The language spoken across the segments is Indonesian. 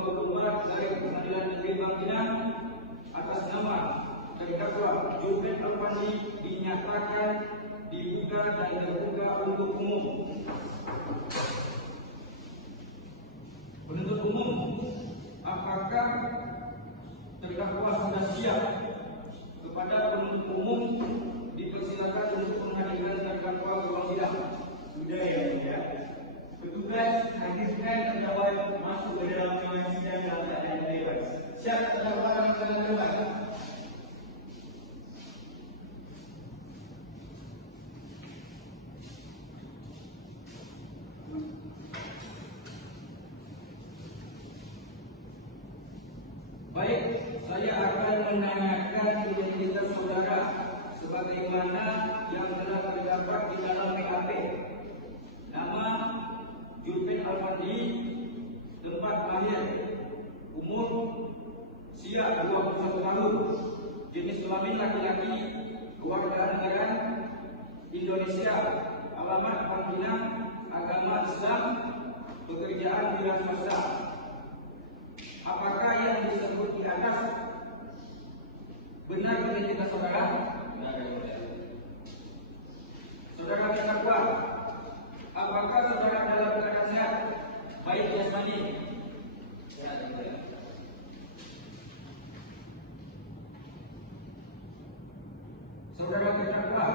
2024 dari Pengadilan Negeri Bangkinang atas nama terdakwa Juven Alfandi dinyatakan dibuka dan terbuka untuk umum. Penuntut umum, apakah terdakwa sudah siap? Kepada penuntut umum dipersilakan untuk menghadirkan terdakwa ke ruang sidang. Sudah ya. Petugas hadirkan terdakwa masuk ke dalam ruang sidang dalam keadaan bebas. Siap terdakwa dalam keadaan bebas. Baik, saya akan menanyakan identitas saudara sebagaimana yang telah terdapat di dalam BAP. Nama Juven Alfandi, tempat lahir, umur usia 21 tahun, jenis kelamin laki-laki, kewarganegaraan Indonesia, alamat Bangkinang, agama Islam, pekerjaan wira swasta. Apakah yang disebut di atas benar identitas saudara? Saudara terdakwa, apakah saudara dalam keadaan sehat, baik jasmani? Saudara terdakwa,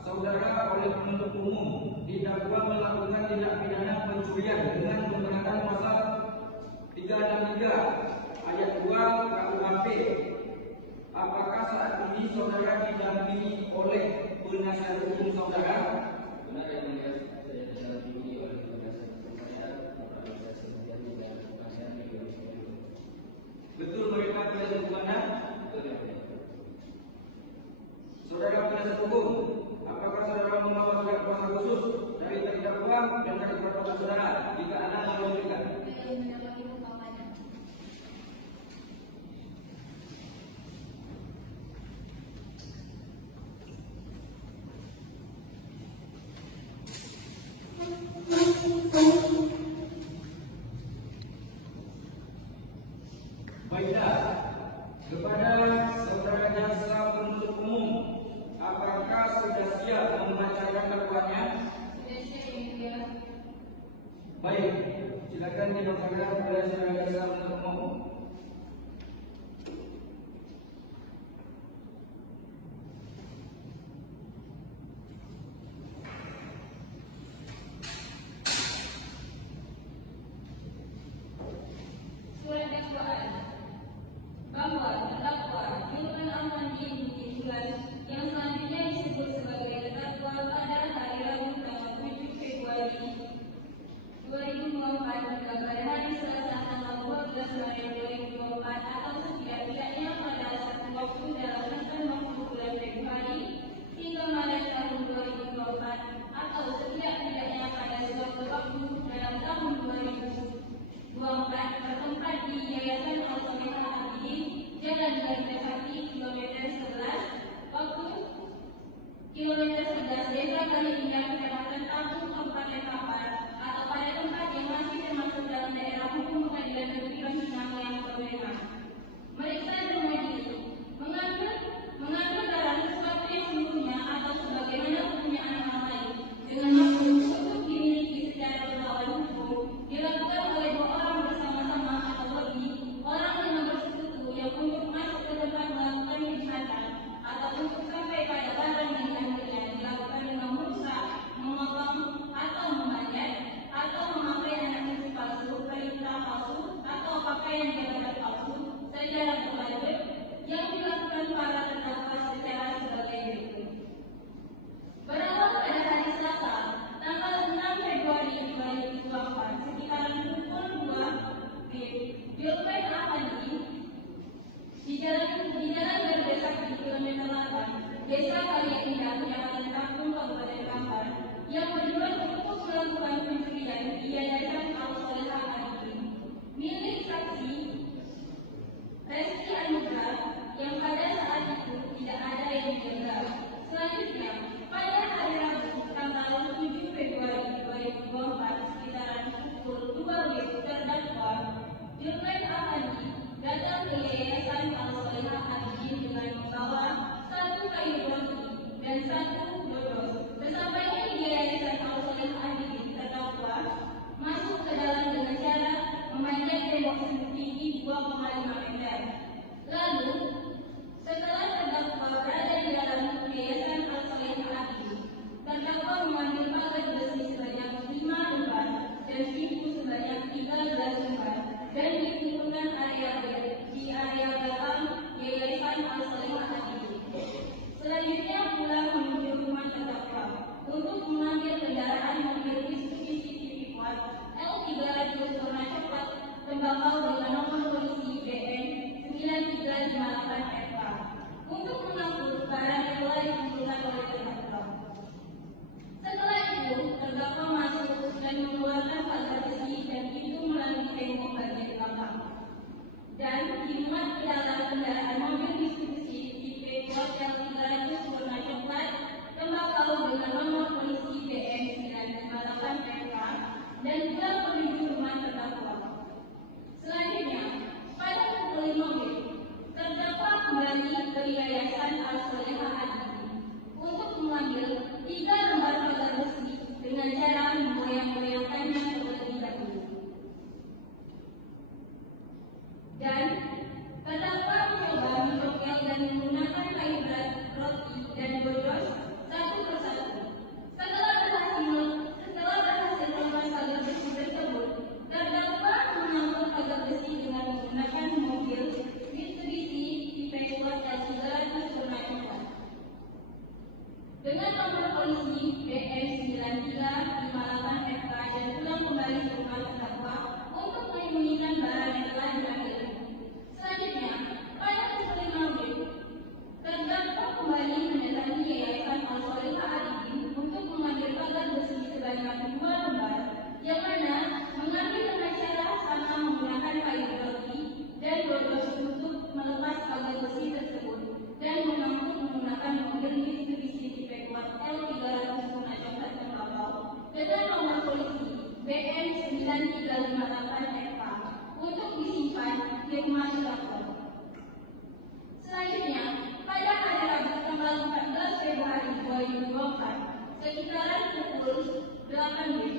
saudara oleh penuntut umum didakwa melakukan tindak pidana pencurian dengan menggunakan pasal 363 ayat 2 KUHP. Apakah saat ini saudara didampingi oleh penasihat hukum saudara? Benar yang mulia, saya didampingi oleh penasihat hukum saya, organisasi dan juga penasihat di. Betul mereka penasihat hukum Anda? Betul yang mulia. Saudara penasihat hukum, apakah saudara membawa surat kuasa khusus dari terdakwa dan dari terdakwa saudara jika Anda memberikan? Baiklah, kepada saudara jaksa penuntut umum, apakah sudah siap membacakan dakwaannya? Sudah siap, ya. Baik, silakan dibacakan oleh saudara jaksa penuntut umum. Surat dakwaan bahwa terdakwa Juven Alfandi yang selanjutnya disebut sebagai terdakwa pada hari Rabu tanggal 7 Februari 2024 hingga pada hari Selasa tanggal 12 Maret 2024 atau setidak-tidaknya pada satu waktu dalam rentang waktu bulan Februari hingga Maret tahun 2024 atau setidak-tidaknya pada suatu waktu dalam tahun 2024 bertempat di Yayasan Al-Solehah Abidin, Jalan Garuda Sakti, kilometer 11, waktu kilometer 11, Desa Kali Indah, Kecamatan Tabung, Kabupaten Kampar, atau pada tempat yang masih termasuk dalam daerah hukum Pengadilan Negeri Bangkinang yang berwenang. Meriksa dan mengadili, mengambil barang sesuatu yang sesungguhnya atau sebagaimana hukumnya anak lain dengan maksud untuk dimiliki secara berlawan hukum dilakukan oleh dua orang bersama-sama atau lebih orang yang bersekutu yang untuk masuk ke tempat melakukan kejahatan atau untuk sampai pada barang yang diambilnya dilakukan dengan merusak, memotong atau memanjat atau memakai anak kunci palsu, perintah palsu atau pakaian jabatan palsu secara berlanjut yang dilakukan para terdakwa secara sebagai berikut. Berawal pada hari Selasa, tanggal 6 Februari 2024, sekitaran pukul 2 Juven Alfandi di Jalan Garuda Sakti, kilometer 8, Desa Kali Indah, Kecamatan Kampung, Kabupaten Kampar, yang berjuang untuk melakukan pencurian di Yayasan Al-Solehah Abidin, milik saksi Reski Anugrah yang pada saat itu tidak ada yang dijaga. Selanjutnya, pada hari Rabu tanggal 7 Februari 2024 sekitaran pukul 2 terdakwa Juven satu Dodos. Sesampainya di Yayasan Al-Solehah Adidin, terdakwa masuk ke dalam dengan cara memanjat tembok setinggi 2,5 meter. Lalu, setelah terdakwa berada di dalam Yayasan Al-Solehah Adidin, terdakwa mengambil pagar besi sebanyak 5 lembar dan pintu sebanyak 13 lembar dan dikumpulkan di area belakang Yayasan Al-Solehah Adidin. Selanjutnya pulang menuju rumah terdakwa untuk mengambil kendaraan mobil Mitsubishi TV Quad L300 warna coklat tembakau dengan nomor polisi BN 9358 FK untuk mengangkut barang yang telah dikumpulkan oleh terdakwa. Setelah itu, terdakwa masuk dan mengeluarkan pagar besi dan pintu melalui tembok bagian belakang dan dimuat ke dalam kendaraan mobil Mitsubishi tipe Quad L300 warna coklat tembakau dengan nomor polisi BN 958 FK dan pulang menuju rumah terdakwa. Selanjutnya, pada pukul 5 WIB, terdakwa kembali ke Yayasan Al-Solehah Adidin untuk mengambil 3 lembar pagar besi dengan cara memgoyang-goyangkannya terlebih dahulu. Dan terdakwa mencoba mencokel dan menggunakan kayu berat roti dan dodos satu persatu. Setelah berhasil melepas pagar besi tersebut, terdakwa mengangkut pagar besi dengan menggunakan mobil Mitsubishi tipe Quad L300 warna coklat dengan nomor polisi BN 9358 FK dan pulang kembali ke rumah terdakwa untuk menyembunyikan barang yang telah diambil. Selanjutnya, pada pukul 5 WIB, terdakwa kembali mendatangi Yayasan Al-Solehah Adidin untuk mengambil pagar besi sebanyak 2 lembar, yang mana mengambil dengan cara sama menggunakan kayu roti dan dodos untuk melepas pagar besi tersebut dan mengangkut menggunakan mobil Mitsubishi tipe Quad L300 warna coklat tembakau dengan nomor polisi BN 9358 FK untuk disimpan di rumah terdakwa. Selanjutnya, pada hari Rabu tanggal 14 Februari 2024, sekitaran pukul 8 WIB,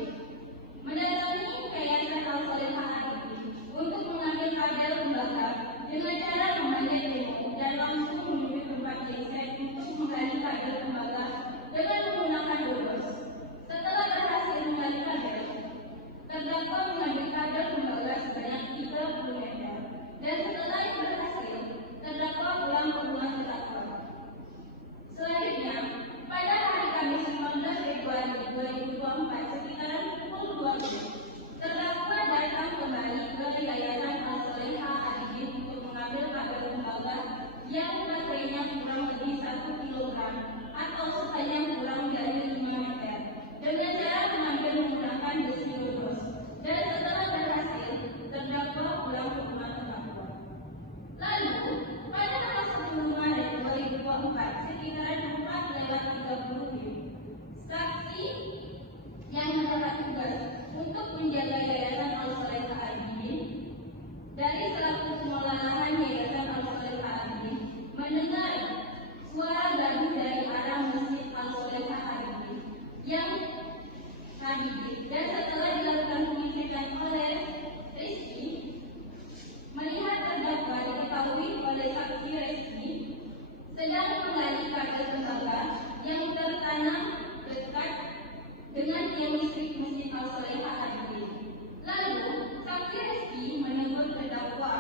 mendatangi Yayasan Al-Solehah Adidin untuk mengambil kabel tembaga dengan cara memanjat tembok dan langsung menuju tempat genset untuk menggali kabel tembaga dengan menggunakan dodos. Setelah berhasil menggali kabel, terdakwa mengambil kabel tembaga sebanyak 30 meter dan setelah itu berhasil, terdakwa pulang ke rumah terdakwa. Selanjutnya, pada hari Kamis 15 Februari 2024 sekitaran pukul 2 WIB, terdakwa datang kembali ke Yayasan Al-Solehah Adidin untuk mengambil kabel tembaga yang baterainya kurang lebih 1 kg atau sepanjang kurang dari 5 meter dengan cara mengambil menggunakan besi dodos. Dan setelah berhasil, terdakwa pulang ke rumah terdakwa. Lalu, pada tanggal 10 Maret 2024 sekitaran 4:30 WIB, saksi yang mendapat tugas untuk menjaga Yayasan Al-Solehah Adidin dari selaku pengelola lahan Yayasan Al-Solehah Adidin mendengar suara gaduh dari arah Masjid Al-Solehah Adidin yang Adidin, dan setelah dilakukan pengecekan oleh Rizky, melihat terdakwa diketahui oleh saksi Rizky sedang menggali kabel tembaga yang tertanam dekat dengan tiang listrik Masjid Al-Solehah Adidin. Lalu, saksi Rizky menegur terdakwa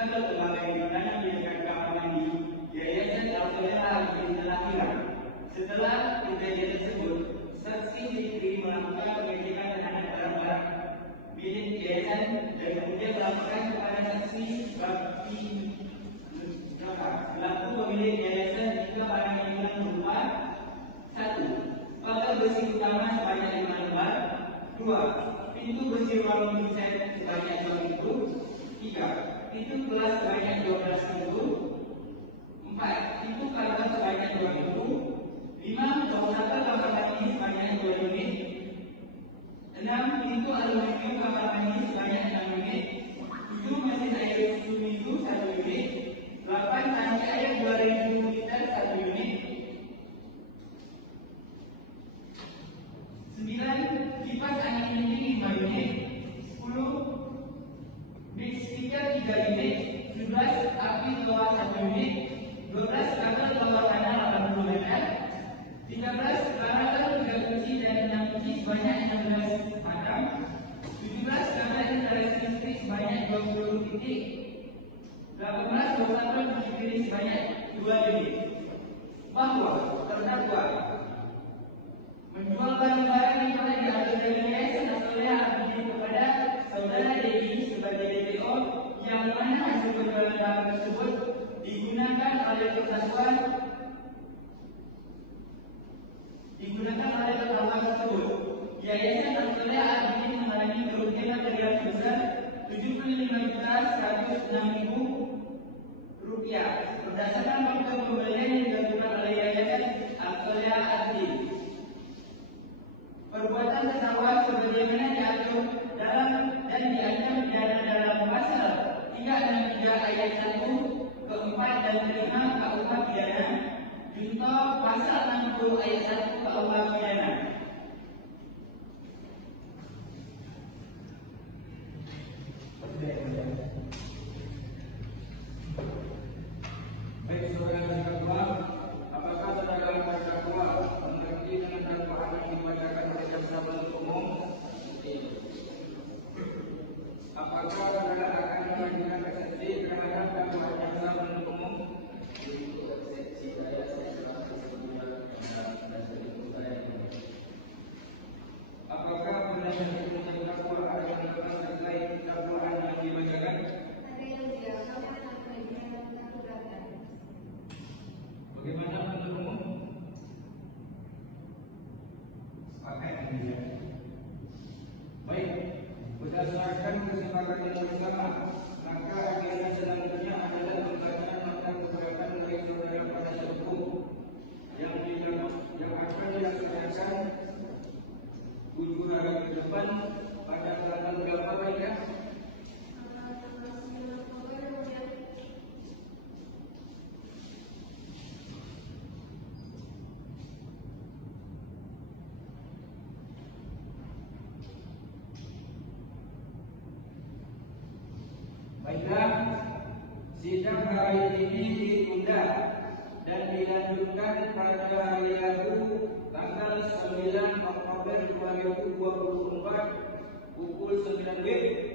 atau lembaga yang ditanam dengan kamar mandi, Yayasan Al-Soleha Al-Bidin telah hilang. Setelah kejadian tersebut, saksi Fikri melakukan pengecekan terhadap barang-barang milik yayasan dan kemudian melaporkan kepada saksi Bakti selaku pemilik yayasan jika barang yang hilang berupa 1. Pagar besi utama sebanyak 5 lembar. 2. Pintu besi ruang desain sebanyak 2 pintu. 3. Pintu kelas sebanyak 12 pintu. 4. Pintu kamar sebanyak 2 pintu. 5. Penggunaan kamar mandi sebanyak 2 unit. 6. Pintu aluminium kamar mandi sebanyak 6 unit. 7. Mesin air susu 1 unit. 8. Tangki air 2000 liter 1 unit. 9. Kipas angin dingin 5 unit. 10. Big speaker 3 unit. 11. Api toa 1 unit. 12. Kabel bawah tanah 80 meter. 13. Peralatan 3 kunci dan 6 kunci sebanyak 16 macam. 17. Kabel instalasi listrik sebanyak 20 titik. 18. Bosan cuci piring sebanyak 2 unit. Bahwa terdakwa menjual barang-barang yang telah diambil dari Yayasan Al-Soleha Al-Bidin kepada saudara Dedi sebagai DPO, yang mana hasil penjualan barang tersebut digunakan oleh terdakwa tersebut. Yayasan Al-Soleha Al-Bidin mengalami kerugian material sebesar Rp75.106.000 berdasarkan fakta pembelian yang dilakukan oleh Yayasan Al-Soleha Al-Bidin. Perbuatan terdakwa sebagaimana diatur dalam dan diancam pidana dalam pasal 363 ayat 1, ke-4 dan ke-5 KUH pidana, junto pasal 60 ayat 1 KUH pidana. Baik saudara terdakwa, apakah saudara terdakwa mengerti dengan dakwaan yang dibacakan oleh jaksa penuntut umum? Apakah saudara akan mengajukan eksepsi terhadap dakwaan jaksa penuntut umum? Apakah berdasarkan terdakwa ada pendapat terkait dakwaan yang dibacakan? Bagaimana penuntut umum? Sepakat tidak? Baik, berdasarkan kesepakatan bersama, maka agenda selanjutnya adalah pembacaan nota keberatan dari saudara penasihat hukum yang akan dilaksanakan 7 hari ke depan pada tanggal berapa baik ya? Baiklah, sidang hari ini ditunda dan dilanjutkan pada hari Rabu tanggal 9 Oktober 2024 pukul 9 WIB